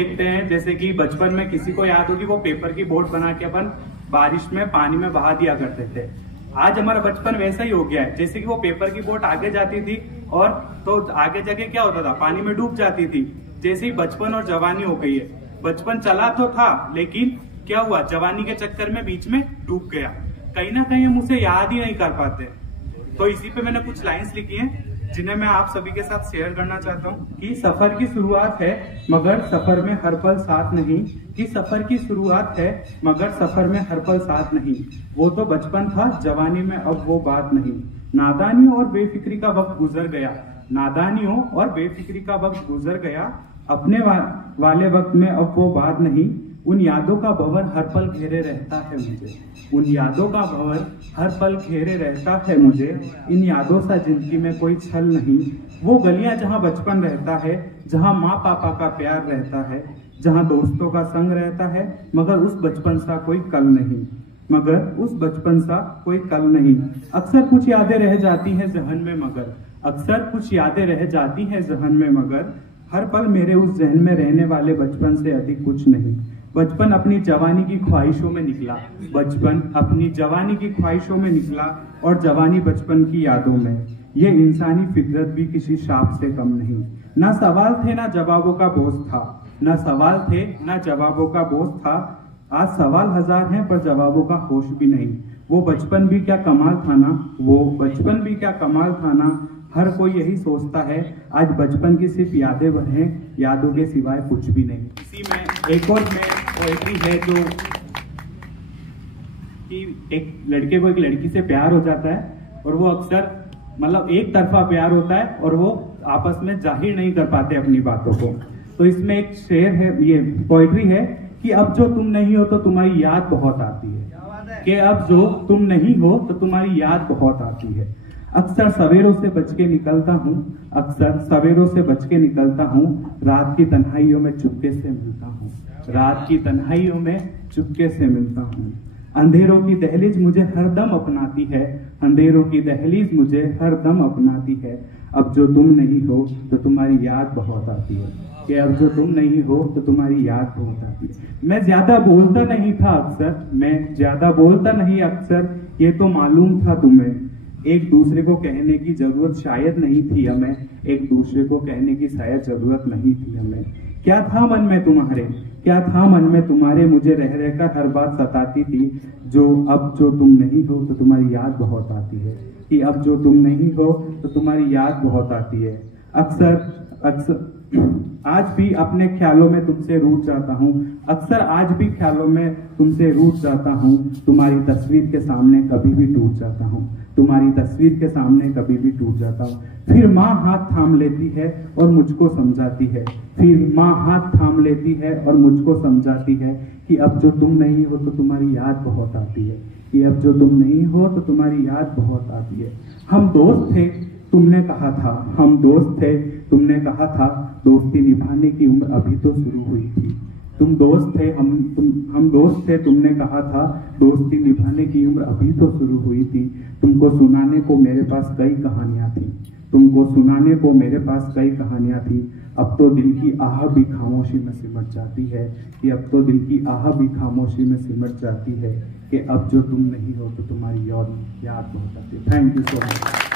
देखते हैं, जैसे कि बचपन में किसी को याद होगी वो पेपर की बोट बना के अपन बारिश में पानी में बहा दिया करते थे। आज हमारा बचपन वैसा ही हो गया है, जैसे कि वो पेपर की बोट आगे जाती थी और तो आगे जाके क्या होता था, पानी में डूब जाती थी। जैसे ही बचपन और जवानी हो गई है, बचपन चला तो था लेकिन क्या हुआ, जवानी के चक्कर में बीच में डूब गया। कहीं ना कहीं हम उसे याद ही नहीं कर पाते। तो इसी पे मैंने कुछ लाइंस लिखी हैं जिन्हें मैं आप सभी के साथ शेयर करना चाहता हूँ कि सफर की शुरुआत है मगर सफर में हर पल साथ नहीं, कि सफर की शुरुआत है मगर सफर में हर पल साथ नहीं। वो तो बचपन था, जवानी में अब वो बात नहीं। नादानियों और बेफिक्री का वक्त गुजर गया, नादानियों और बेफिक्री का वक्त गुजर गया, अपने वाले वक्त में अब वो बात नहीं। उन यादों का भंवर हर पल घेरे रहता है मुझे, उन यादों का भंवर हर पल घेरे रहता है मुझे। इन यादों सा जिंदगी में कोई छल नहीं। वो गलियां जहां बचपन रहता है, जहां माँ पापा का प्यार रहता है, जहां दोस्तों का संग रहता है, मगर उस बचपन सा कोई कल नहीं, मगर उस बचपन सा कोई कल नहीं। अक्सर कुछ यादें रह जाती हैं जहन में मगर, अक्सर कुछ यादें रह जाती हैं जहन में मगर, हर पल मेरे उस जहन में रहने वाले बचपन से अधिक कुछ नहीं। बचपन अपनी जवानी की ख्वाहिशों में निकला, बचपन अपनी जवानी की ख्वाहिशों में निकला और जवानी बचपन की यादों में। ये इंसानी फितरत भी किसी शाप से कम नहीं। ना सवाल थे ना जवाबों का बोझ था, ना सवाल थे ना जवाबों का बोझ था। आज सवाल हजार हैं पर जवाबों का होश भी नहीं। वो बचपन भी क्या कमाल था ना, वो बचपन भी क्या कमाल था ना। हर कोई यही सोचता है आज बचपन की सिर्फ यादें हैं, यादों के सिवाय कुछ भी नहीं। इसी में एक और पोएट्री है जो कि एक लड़के को एक लड़की से प्यार हो जाता है और वो अक्सर मतलब एक तरफा प्यार होता है और वो आपस में जाहिर नहीं कर पाते अपनी बातों को। तो इसमें एक शेर है, ये पोएट्री है कि अब जो तुम नहीं हो तो तुम्हारी याद बहुत आती है, कि अब जो तुम नहीं हो तो तुम्हारी याद बहुत आती है। अक्सर सवेरों से बच के निकलता हूँ, अक्सर सवेरों से बच के निकलता हूँ, रात की तन्हाइयों में चुपके से मिलता हूँ, रात की तन्हाइयों में चुपके से मिलता हूँ। अंधेरों की दहलीज मुझे हरदम अपनाती है, अंधेरों की दहलीज मुझे हरदम अपनाती है। अब जो तुम नहीं हो तो तुम्हारी याद बहुत आती है, कि अब जो तुम नहीं हो तो तुम्हारी याद बहुत आती है। मैं ज्यादा बोलता नहीं था अक्सर, मैं ज्यादा बोलता नहीं अक्सर, ये तो मालूम था तुम्हें। एक दूसरे को कहने की जरूरत शायद नहीं थी हमें, एक दूसरे को कहने की शायद जरूरत नहीं थी हमें। क्या था मन में तुम्हारे, क्या था मन में तुम्हारे, मुझे रह रहकर हर बात सताती थी। जो अब जो तुम नहीं हो तो तुम्हारी याद बहुत आती है, कि अब जो तुम नहीं हो तो तुम्हारी याद बहुत आती है। अक्सर आज भी अपने ख्यालों में तुमसे रूठ जाता हूँ, अक्सर आज भी ख्यालों में तुमसे रूठ जाता हूँ। तुम्हारी तस्वीर के सामने कभी भी टूट जाता हूँ, तुम्हारी तस्वीर के सामने कभी भी टूट जाता हूँ। फिर माँ हाथ थाम लेती है और मुझको समझाती है, फिर माँ हाथ थाम लेती है और मुझको समझाती है कि अब जो तुम नहीं हो तो तुम्हारी याद बहुत आती है, कि अब जो तुम नहीं हो तो तुम्हारी याद बहुत आती है। हम दोस्त थे तुमने कहा था, हम दोस्त थे तुमने कहा था, दोस्ती निभाने की उम्र अभी तो शुरू हुई थी। तुम दोस्त थे, हम दोस्त थे तुमने कहा था, दोस्ती निभाने की उम्र अभी तो शुरू हुई थी। तुमको सुनाने को मेरे पास कई कहानियां थी, तुमको सुनाने को मेरे पास कई कहानियां थी। अब तो दिल की आह भी खामोशी में सिमट जाती है, कि अब तो दिल की आह भी खामोशी में सिमट जाती है, कि अब जो तुम नहीं हो तो तुम्हारी याद बहुत आती है। Thank you so much.